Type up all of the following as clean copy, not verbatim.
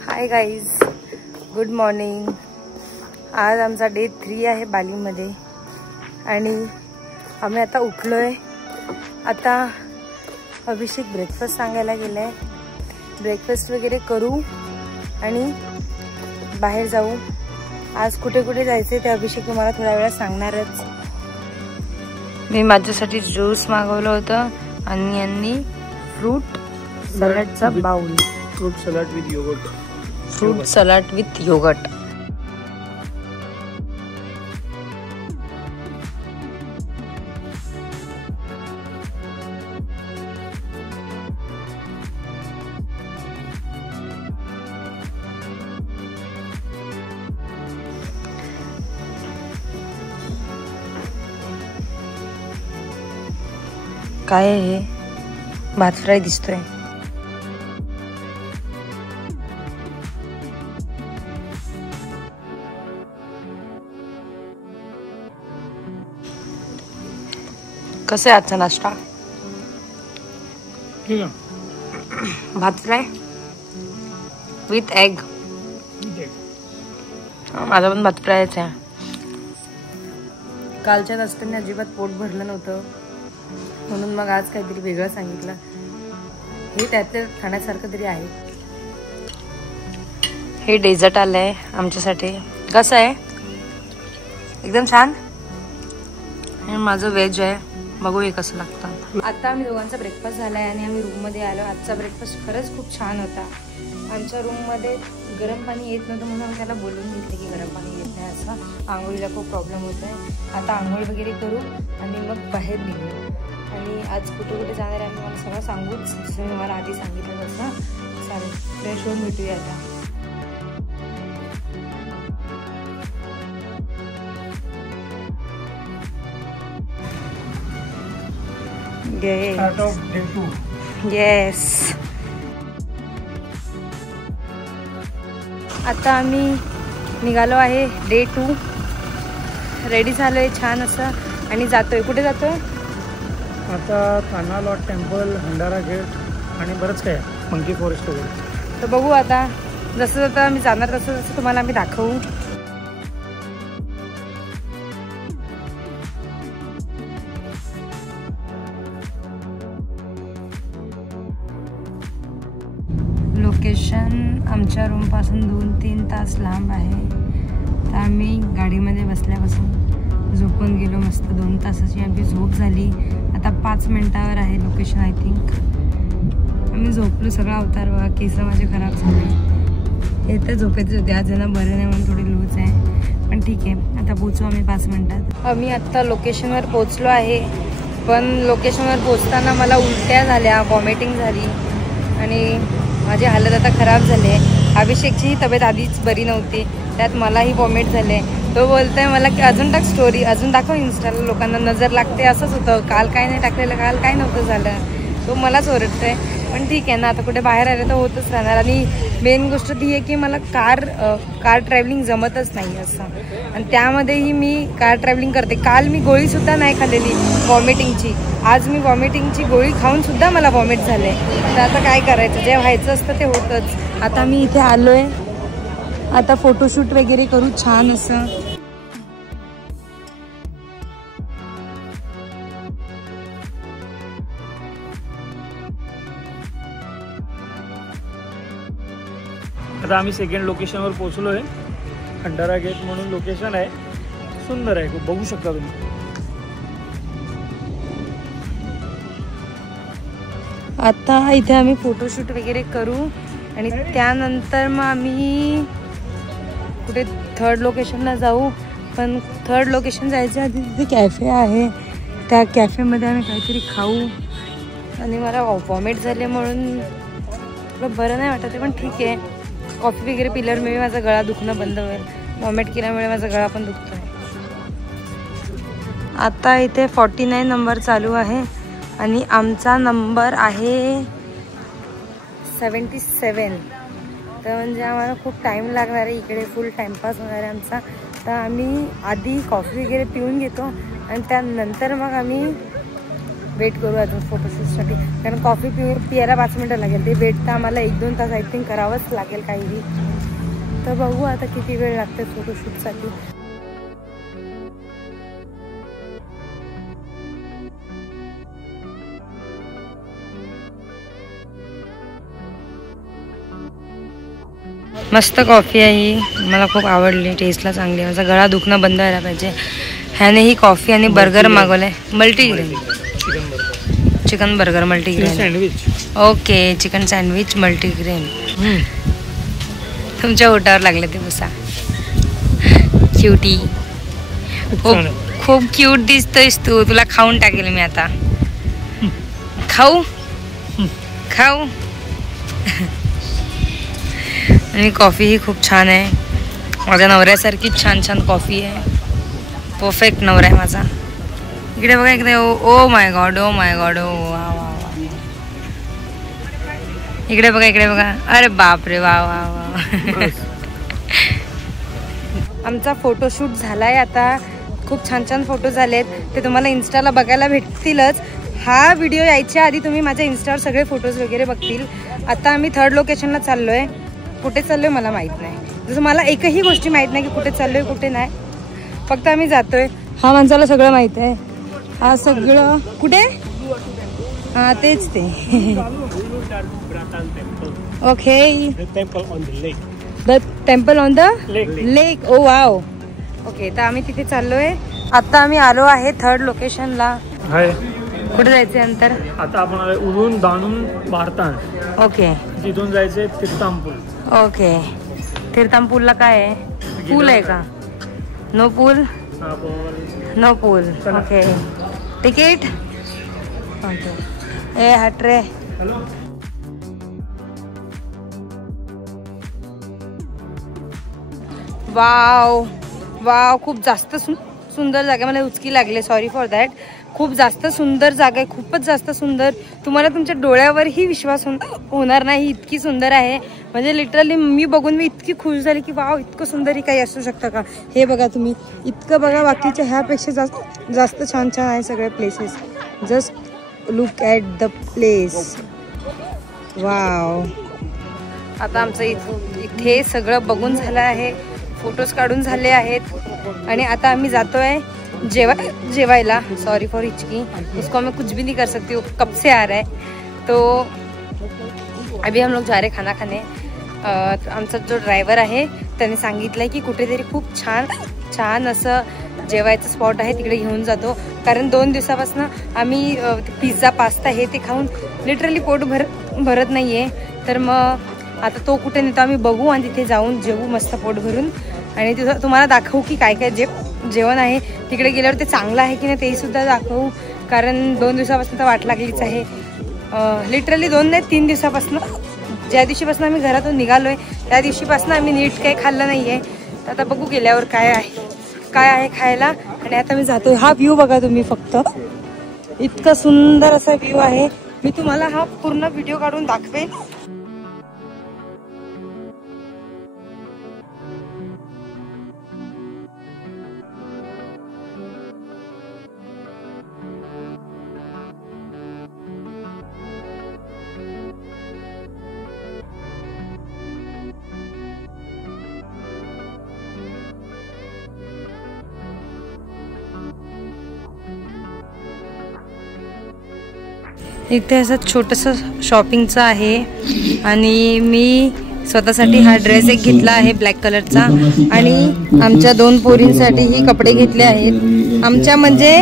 Hi guys, good morning. आज आमचा day 3 आहे बालीमध्ये आणि आम्ही आता उठलो आहे। आता अभिषेक ब्रेकफास्ट सांगायला गेला आहे। ब्रेकफास्ट वगैरे करू आणि बाहेर जाऊ। आज कुठे कुठे जायचे ते अभिषेक तुम्हाला थोड्या वेळात सांगणारच। मी माझ्यासाठी ज्यूस मागवलं होतं आणि यांनी फ्रूट सलाडचा bowl, fruit salad with yoghurt, fruit salad with yoghurt. काय आहे हे? भात फ्राय दिसतोय। कसं आहे आजचा नाश्ता? ठीक आहे। भात फ्राय विथ एग। माझा पण भात फ्रायच आहे। कालच्या नाश्त्याने अजिबात पोट भरलं नव्हतं, म्हणून मग आज काहीतरी वेगळं सांगितलं। हे त्यातल्या खाण्यासारखं तरी आहे। हे डेझर्ट आलंय आमच्यासाठी। कसं आहे? एकदम छान। हे माझं व्हेज आहे, बघू हे कसं लागतं। आता आम्ही दोघांचा ब्रेकफास्ट झालाय आणि आम्ही रूममध्ये आलो। आजचा ब्रेकफास्ट खरंच खूप छान होता। आमच्या रूममध्ये गरम पाणी येत नव्हतं, म्हणून त्याला बोलून घेतलं की गरम पाणी येत नाही असं। आंघोळीला खूप प्रॉब्लेम होत आहे। आता आंघोळ वगैरे करू आणि मग बाहेर निघू। आणि आज कुठे कुठे जाणार आहे मला सगळं सांगूच, जसं मी मला आधी सांगितलं तसं। चालेल, फ्रेश होऊन भेटूया आता। येस, आता आम्ही निघालो आहे डे 2। रेडी झालोय छान असं आणि जातोय। कुठे जातोय? आता थाना लॉर्ड टेम्पल, भंडारा गेट आणि बरंच काय, मंकी फॉरेस्ट वगैरे। तर बघू आता, जसं जसं आम्ही जाणार तसं तसं तुम्हाला आम्ही दाखवू। लोकेशन आमच्या रूमपासून 2-3 तास लांब आहे। तर आम्ही गाडीमध्ये बसल्यापासून झोपून गेलो मस्त। 2 तासाची आमची झोप झाली। आता 5 मिनिटावर आहे लोकेशन आय थिंक। आम्ही झोपलो, सगळा अवतार बघा, केस माझे खराब झाले। हे तर झोपेतच होते, आज जरा बरं नाही म्हणून थोडी लूज आहे, पण ठीक आहे। आता पोचू आम्ही 5 मिनिटात। आम्ही आत्ता लोकेशनवर पोचलो आहे, पण लोकेशनवर पोचताना मला उलट्या झाल्या, वॉमिटिंग झाली आणि माझी हालत आता खराब झाली आहे। अभिषेकचीही तब्येत आधीच बरी नव्हती, त्यात मलाही वॉमिट झाले। तो बोलतोय मला की अजून टाक स्टोरी, अजून दाखव इन्स्टाला, लोकांना नजर लागते। असंच होतं, काल काय नाही टाकलेलं, काल काय नव्हतं झालं। तो मलाच ओरडतोय, पण ठीक आहे ना, आता कुठे बाहेर आलं तर होतच राहणार। आणि मेन गोष्ट ती आहे की मला कार ट्रॅव्हलिंग जमतच नाही असं, आणि त्यामध्येही मी कार ट्रॅव्हलिंग करते। काल मी गोळीसुद्धा नाही खाल्लेली वॉमिटिंगची, आज मी वॉमिटिंगची गोळी खाऊन सुद्धा मला वॉमिट झाले। तर आता काय करायचं, जे व्हायचं असतं ते होतंच। आता मी इथे आलोय, आता फोटोशूट वगैरे करू छान असं। आता आम्ही सेकंड लोकेशनवर पोहोचलो आहे। भंडारा गेट म्हणून लोकेशन आहे, सुंदर आहे, खूप बघू शकता तुम्ही। आता इथे आम्ही फोटोशूट वगैरे करू आणि त्यानंतर मग आम्ही कुठे 3rd लोकेशनला जाऊ। पण 3rd लोकेशन जायच्या आधी तिथे कॅफे आहे, त्या कॅफेमध्ये आम्ही काहीतरी खाऊ। आणि मला वॉमिट झाले म्हणून थोडं बरं नाही वाटत आहे, पण ठीक आहे। कॉफी वगैरे पिल्यावर मी माझा गळा दुखणं बंद होईल। वॉमिट केल्यामुळे माझा गळा पण दुखतोय। आता इथे 49 नंबर चालू आहे आणि आमचा नंबर आहे 77। तर म्हणजे आम्हाला खूप टाईम लागणार आहे, इकडे फुल टाईमपास होणार आहे आमचा। तर आम्ही आधी कॉफी वगैरे पिऊन घेतो आणि त्यानंतर मग आम्ही वेट करू अजून फोटोशूटसाठी, कारण कॉफी पियायला 5 मिनटं लागेल. ते वेट तर आम्हाला 1-2 तास आय थिंक करावंच लागेल काहीही. तर बघू आता किती वेळ लागते फोटोशूटसाठी. मस्त कॉफी आहे ही, मला खूप आवडली, टेस्टला चांगली. माझा गळा दुखणं बंद व्हायला पाहिजे. ह्याने ही कॉफी आणि बर्गर मागवलंय, multigrain chicken burger multigrain sandwich. Okay, chicken sandwich multigrain. तुमच्या ओटावर लागले ते बसा. क्यूटी, खूप क्यूट दिसतोयस तू. तुला खाऊन टाकेल मी आता. खाऊ खाऊ. आणि कॉफी ही खूप छान आहे. माझ्या नवऱ्यासारखीच छान छान कॉफी आहे. परफेक्ट नवरा आहे माझा. इकडे बघा इकडे. Oh my God, oh my God, ओ वा वा वा. इकडे बघा, इकडे बघा. अरे बापरे, वा वा वा. आमचा फोटोशूट झालाय आता. खूप छान छान फोटो झालेत. ते तुम्हाला इन्स्टाला बघायला भेटतीलच. हा व्हिडिओ यायच्या आधी तुम्ही माझ्या इन्स्टावर सगळे फोटोज वगैरे बघतील. आता आम्ही 3rd लोकेशनला चाललोय. कुठे चाललोय मला माहित नाही. जसं मला एकही गोष्टी माहित नाही की कुठे चाललोय कुठे नाही. फक्त आम्ही जातोय. हा माणसाला सगळं माहित आहे. हा सगळं कुठे, हा तेच ते. Okay, the temple on the lake. Oh wow. Okay, तर आम्ही तिथे चाललोय. आता आम्ही आलो आहे 3rd लोकेशनला. कुठे जायचंय अंतर? आता आपण उडून दाणून भारतान. ओके, तिथून जायचंय तीर्थामपूल. ओके, तीर्थामपूलला काय आहे? पूल आहे का? No pool, no pool. Okay, ticket. Okay, a hut रे. वाव वाव, खूप जास्त सुंदर जागा. मला उचकी लागले, सॉरी फॉर दॅट. खूप जास्त सुंदर जागा आहे, खूपच जास्त सुंदर. तुम्हाला तुमच्या डोळ्यावरही विश्वास होणार नाही, इतकी सुंदर आहे. म्हणजे लिटरली मी बघून मी इतकी खुश झाली की वाव, इतकं सुंदर ही काही असू शकतं का. हे बघा तुम्ही, इतकं बघा. बाकीच्या ह्यापेक्षा जास्त छान छान आहे सगळे places. Just look at the place. Wow. आता आमचं इथे सगळं बघून झालं आहे, फोटोज काढून झाले आहेत. आणि आता आम्ही जातोय जेवायला. सॉरी फॉर हिचकी, उसको मैं कुछ भी नहीं कर सकती, वो कब से आ रहा है. तो अभी हम लोग जा रहे खाना खाने. आमचा जो ड्रायव्हर आहे त्याने सांगितलंय की कुठेतरी खूप छान छान असं जेवायचं स्पॉट आहे, तिकडे घेऊन जातो. कारण 2 दिवसापासून आम्ही पिझ्झा पास्ता हे ते खाऊन लिटरली पोट भरत नाहीये. तर मग आता तो कुठे नेतो आम्ही बघू आणि तिथे जाऊन जेवू मस्त पोट भरून. आणि तिथं तुम्हाला दाखवू की काय काय जेवण आहे. तिकडे गेल्यावर ते चांगलं आहे की नाही तेही सुद्धा दाखवू. कारण 2 दिवसापासून तर वाट लागलीच आहे. लिटरली 2 नाही 3 दिवसापासून. ज्या दिवशीपासून आम्ही घरातून निघालोय त्या दिवशीपासून आम्ही नीट काही खाल्लं नाहीये. तर आता बघू गेल्यावर काय आहे खायला. आणि आता मी जातोय. हा व्ह्यू बघा तुम्ही फक्त, इतका सुंदर असा व्ह्यू आहे. मी तुम्हाला हा पूर्ण व्हिडिओ काढून दाखवेन. इथे असं छोटंसं शॉपिंगचं आहे. आणि मी स्वतःसाठी हा ड्रेस एक घेतला आहे ब्लॅक कलरचा. आणि आमच्या 2 पोरींसाठीही कपडे घेतले आहेत. आमच्या म्हणजे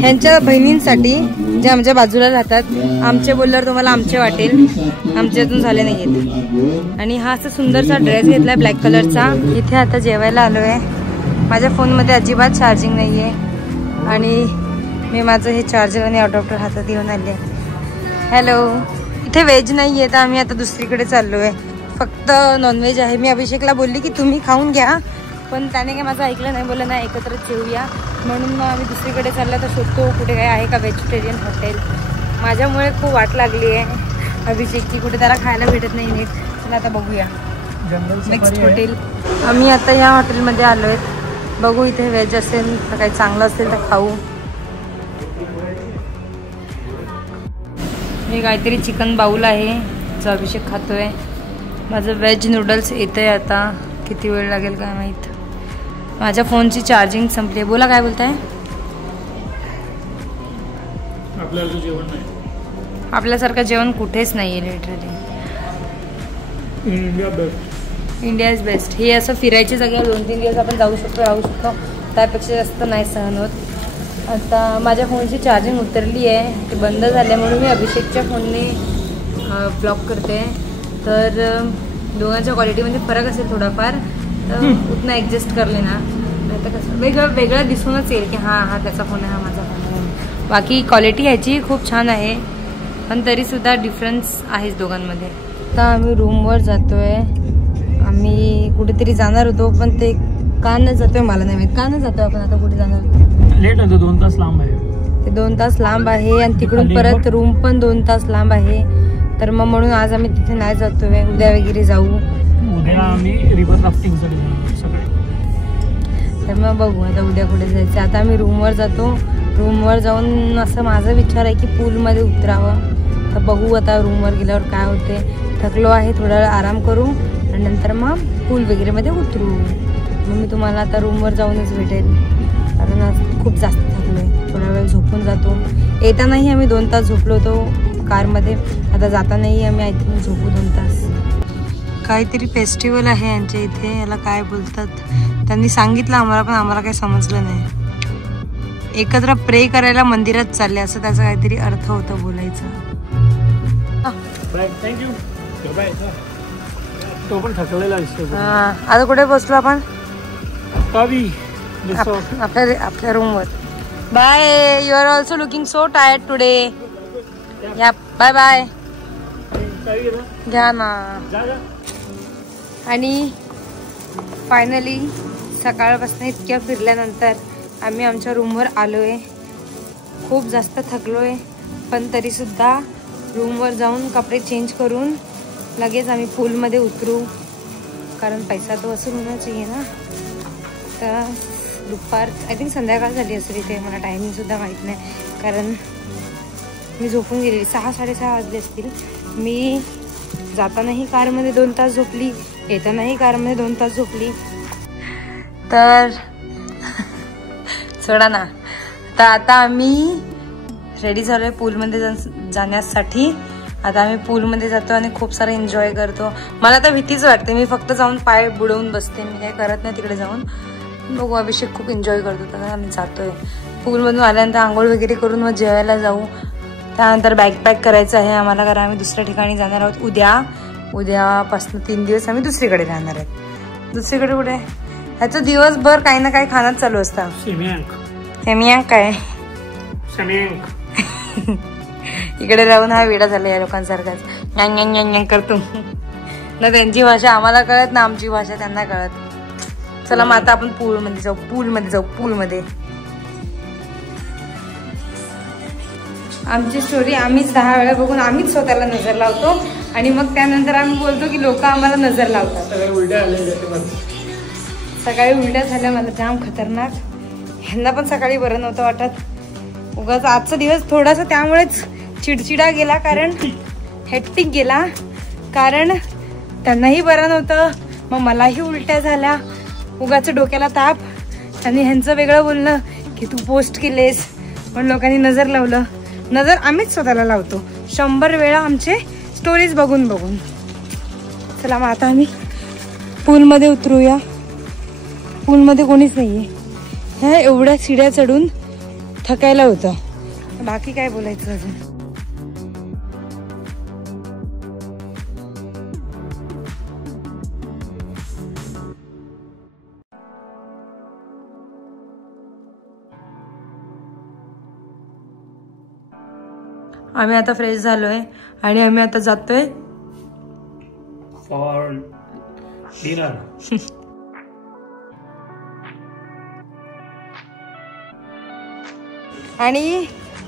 ह्यांच्या बहिणींसाठी जे आमच्या बाजूला राहतात. आमचे बोलल्यावर तुम्हाला आमचे वाटेल, आमच्यातून झाले नाही आहेत. आणि हा असा सुंदरसा ड्रेस घेतलाय ब्लॅक कलरचा. इथे आता जेवायला आलोय. माझ्या फोनमध्ये अजिबात चार्जिंग नाही आहे आणि मी माझं हे चार्जर आणि अडॉप्टर हातात घेऊन आले. हॅलो. इथे व्हेज नाही आहे तर आम्ही आता दुसरीकडे चाललो आहे. फक्त नॉनव्हेज आहे. मी अभिषेकला बोलली की तुम्ही खाऊन घ्या, पण त्याने काय माझं ऐकलं नाही. बोललं नाही एकत्रच जेऊया. म्हणून मग आम्ही दुसरीकडे चाललो. तर शोधतो कुठे काय आहे का व्हेजिटेरियन हॉटेल. माझ्यामुळे खूप वाट लागली आहे अभिषेकची, कुठे त्याला खायला भेटत नाही नीट. चला आता बघूया नेक्स्ट हॉटेल. आम्ही आता या हॉटेलमध्ये आलो आहे. बघू इथे व्हेज असेल तर काही चांगलं असेल तर खाऊ. हे काहीतरी चिकन बाउल आहे जो अभिषेक खातोय. माझं व्हेज नूडल्स येतंय आता. किती वेळ लागेल काय माहीत. माझ्या फोनची चार्जिंग संपली. बोला काय बोलताय. आपल्याला जेवण नाही. आपल्यासारखं जेवण कुठेच नाही आहे लिटरली. India is best. हे असं फिरायची जागेवर 2-3 दिवस आपण जाऊ शकतो, राहू शकतो. त्यापेक्षा जास्त नाही सहन होत. आता माझ्या फोनची चार्जिंग उतरली आहे. ते बंद झाले म्हणून मी अभिषेकच्या फोनने ब्लॉक करते. तर दोघांच्या क्वालिटीमध्ये फरक असेल थोडाफार, तर उतना ॲडजस्ट कर लेना. नाही तर कसं वेगळं दिसूनच येईल की हा त्याचा फोन आहे, हा माझा फोन आहे. बाकी क्वालिटी ह्याची खूप छान आहे, पण तरीसुद्धा डिफरन्स आहेच दोघांमध्ये. आता आम्ही रूमवर जातोय. आम्ही कुठेतरी जाणार होतो, पण ते का न जातोय मला नाही माहित. का न जातोय आपण आता कुठे जाणार. लेट होतं, 2 तास लांब आहे. ते 2 तास लांब आहे आणि तिकडून परत रूम पण 2 तास लांब आहे. तर मग म्हणून आज आम्ही तिथे नाही जातोय. उद्या वगैरे जाऊ. उद्या आम्ही रिव्हर राफ्टिंगसाठी जाऊ सगळे. तर मग बघू आता उद्या कुठे जायचं. आता आम्ही रूमवर जातो. रूमवर जाऊन असं माझा विचार आहे की पूलमध्ये उतरावं. तर बघू आता रूमवर गेल्यावर काय होते. थकलो आहे, थोडा वेळ आराम करू आणि नंतर मग पूल वगैरेमध्ये उतरू. मग मी तुम्हाला आता रूमवर जाऊनच भेटेल, कारण आज खूप जास्त थकलो आहे. थोडा वेळ झोपून जातो. येतानाही आम्ही 2 तास झोपलो होतो कारमध्ये. आता जातानाही आम्ही आय थिंक झोपू 2 तास. काहीतरी फेस्टिवल आहे यांच्या इथे. याला काय बोलतात त्यांनी सांगितलं आम्हाला, पण आम्हाला काही समजलं नाही. एकत्र प्रे करायला मंदिरात चालले असं त्याचा काहीतरी अर्थ होता बोलायचं. थँक्यू. तो पण थकलेला दिसतो. आता कुठे पोहोचलो आपण. आपल्या रूमवर. Bye. You are also looking so tired today. या बाय बाय. घ्या ना. आणि फायनली सकाळपासून इतक्या फिरल्यानंतर आम्ही आमच्या रूमवर आलोय. खूप जास्त थकलोय, पण तरीसुद्धा रूमवर जाऊन कपडे चेंज करून लगेच आम्ही पूलमध्ये उतरू, कारण पैसा तो वसूल होना चाहिए ना. तर दुपार आय थिंक संध्याकाळ झाली असेल इथे. मला टायमिंगसुद्धा माहीत नाही, कारण मी झोपून गेलेली. 6-6:30 वाजले असतील. मी जातानाही कारमध्ये 2 तास झोपली, येतानाही कारमध्ये 2 तास झोपली. तर सोडा ना. तर आता आम्ही रेडी झालोय पूलमध्ये जाण्यासाठी. आता आम्ही पूलमध्ये जातो आणि खूप सारं एन्जॉय करतो. मला तर भीतीच वाटते. मी फक्त जाऊन पाय बुडवून बसते. मी काही करत नाही तिकडे जाऊन. बघू. अभिषेक खूप एन्जॉय करतो. तर आम्ही जातोय पूलमधून. आल्यानंतर आंघोळ वगैरे करून मग जेवायला जाऊ. त्यानंतर बॅग पॅक करायचं आहे आम्हाला, कारण आम्ही दुसऱ्या ठिकाणी जाणार आहोत. उद्यापासून 3 दिवस आम्ही दुसरीकडे राहणार आहेत. दुसरीकडे कुठे. ह्याचं दिवसभर काही ना काही खाणं चालू असतं. सेमियांक काय इकडे राहून हा वेडा झाला या लोकांसारखाच. यांग करतो ना. त्यांची भाषा आम्हाला कळत ना, आमची भाषा त्यांना कळत. चला मग आता आपण पूलमध्ये जाऊ. पूलमध्ये आमची स्टोरी आम्हीच 10 वेळा बघून आम्हीच स्वतःला नजर लावतो आणि मग त्यानंतर आम्ही बोलतो की लोक आम्हाला नजर लावतात. सकाळी उलट्या झाल्या मला जाम खतरनाक. ह्यांना पण सकाळी बरं नव्हतं वाटत. उगाच आजचा दिवस थोडासा त्यामुळेच चिडचिडा गेला, कारण हेक्टिक गेला, कारण त्यांनाही बरं नव्हतं. मग मलाही उलट्या झाल्या. उगाच डोक्याला ताप. आणि ह्यांचं वेगळं बोलणं की तू पोस्ट केलेस, पण लोकांनी नजर लावलं. नजर आम्हीच स्वतःला लावतो 100 वेळा आमचे स्टोरीज बघून. चला मग आता आम्ही पूलमध्ये उतरूया. पूलमध्ये कोणीच नाही आहे. ह्या एवढ्या शिड्या चढून थकायला होतं. बाकी काय बोलायचं अजून. आम्ही आता फ्रेश झालोय आणि आम्ही आता जातोय फॉर डिनर. आणि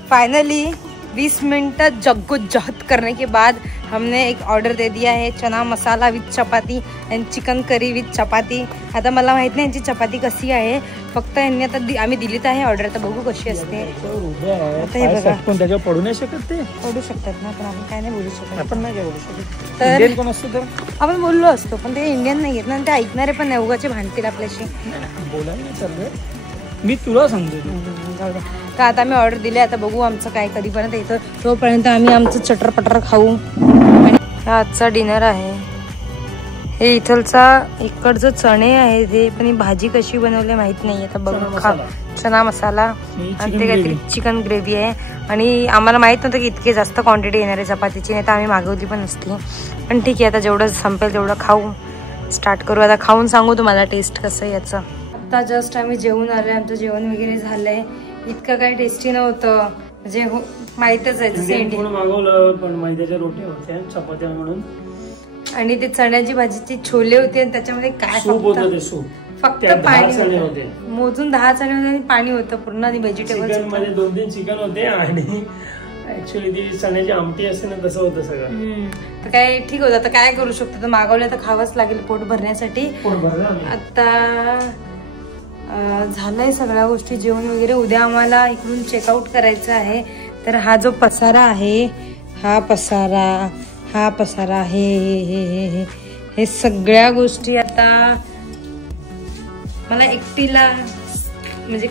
फाइनली 20 मिनट जद्दोजहद करने के बाद हमने एक ऑर्डर दे दिया है, chana masala with chapati and chicken curry with chapati. आता मला माहित नाही यांची चपाती कशी आहे, फक्त यांनी आता आम्ही दिलीच आहे ऑर्डर. आता बघू कशी असते. आता हे बघा पण त्याच्यावर पडू नाही शकत, ते पडू शकतात ना, पण आपण काय नाही बोलू शकत. आपण नाही काय बोलू शकत. तर इंडियन कोण असतो तर आपण बोललो असतो, पण ते इंडियन नाही आहेत ना, ते ऐकणारे पण नाही, उगाचे भांडतील आपल्याशी. बोलायला नाही चाललंय, मी तुला सांगतो. जाऊ दे. तर आता आम्ही ऑर्डर दिली, आता बघू आमचं काय कधीपर्यंत येतं, तोपर्यंत आम्ही आमचं चटरपटर खाऊ. आणि हा आजचा डिनर आहे. हे इथलचा इकडचं चणे आहे ते, पण ही भाजी कशी बनवली माहित नाही. आता बघू खा. चना मसाला आणि ते काहीतरी चिकन ग्रेव्ही आहे. आणि आम्हाला माहित नव्हतं की इतके जास्त क्वांटिटी येणार आहे चपातीची, नाही तर आम्ही मागवली पण नसती. पण ठीक आहे, आता जेवढं संपेल तेवढं खाऊ. स्टार्ट करू आता, खाऊन सांगू तुम्हाला टेस्ट कसं आहे याचं. आता जस्ट आम्ही जेवून आलोय, आमचं जेवण वगैरे झालंय. इतकं काही टेस्टी नव्हतं, म्हणजे माहितच आहे तसं मागवलं, पण मैद्याच्या रोटी होत्या, चपात्या म्हणून. आणि ते चण्याची भाजीची छोले होते आणि त्याच्यामध्ये काय फक्त पाणी होते. मोजून 10 चणे होते आणि पाणी होतं पूर्ण. आणि व्हेजिटेबल्स मध्ये 2-3 चिकन होते आणि ऍक्च्युअली ती चण्याची आमटी असते ना, तसं होतं सगळं. तर काय ठीक होतं. आता काय करू शकतो, तर मागवलं तर खावंच लागेल पोट भरण्यासाठी. आता झालंय सगळ्या गोष्टी, जेवण वगैरे. उद्या आम्हाला इकडून चेकआउट करायचं आहे. तर हा जो पसारा आहे, हा पसारा हे सगळ्या गोष्टी आता मला एकटीला म्हणजे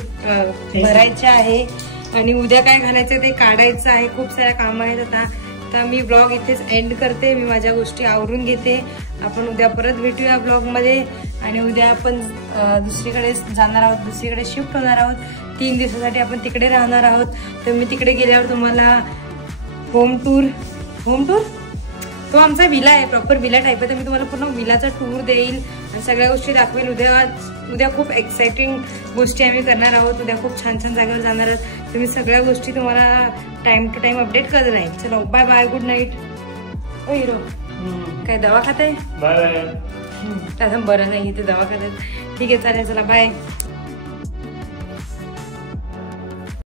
भरायच्या आहे. आणि उद्या काय घालायचं ते काढायचं आहे. खूप साऱ्या कामं आहेत आता. तर मी ब्लॉग इथेच एंड करते. मी माझ्या गोष्टी आवरून घेते. आपण उद्या परत भेटूया ब्लॉगमध्ये. आणि उद्या आपण दुसरीकडे जाणार आहोत, दुसरीकडे शिफ्ट होणार आहोत. 3 दिवसासाठी आपण तिकडे राहणार आहोत. तर मी तिकडे गेल्यावर तुम्हाला होम टूर तो आमचा विला आहे, प्रॉपर विला टाईप आहे. तर मी तुम्हाला पूर्ण विलाचा टूर देईल आणि सगळ्या गोष्टी दाखवेल. उद्या खूप एक्साइटिंग गोष्टी आम्ही करणार आहोत. उद्या खूप छान छान जागेवर जाणार आहोत. तुम्ही सगळ्या गोष्टी तुम्हाला टाइम टू टाइम अपडेट करत राहील. चलो बाय बाय, गुड नाईट. ओ हिरो काय दवा खात आहे? त्याचं बरं नाही, ते दवा खात. ठीक आहे, चालेल, चला बाय.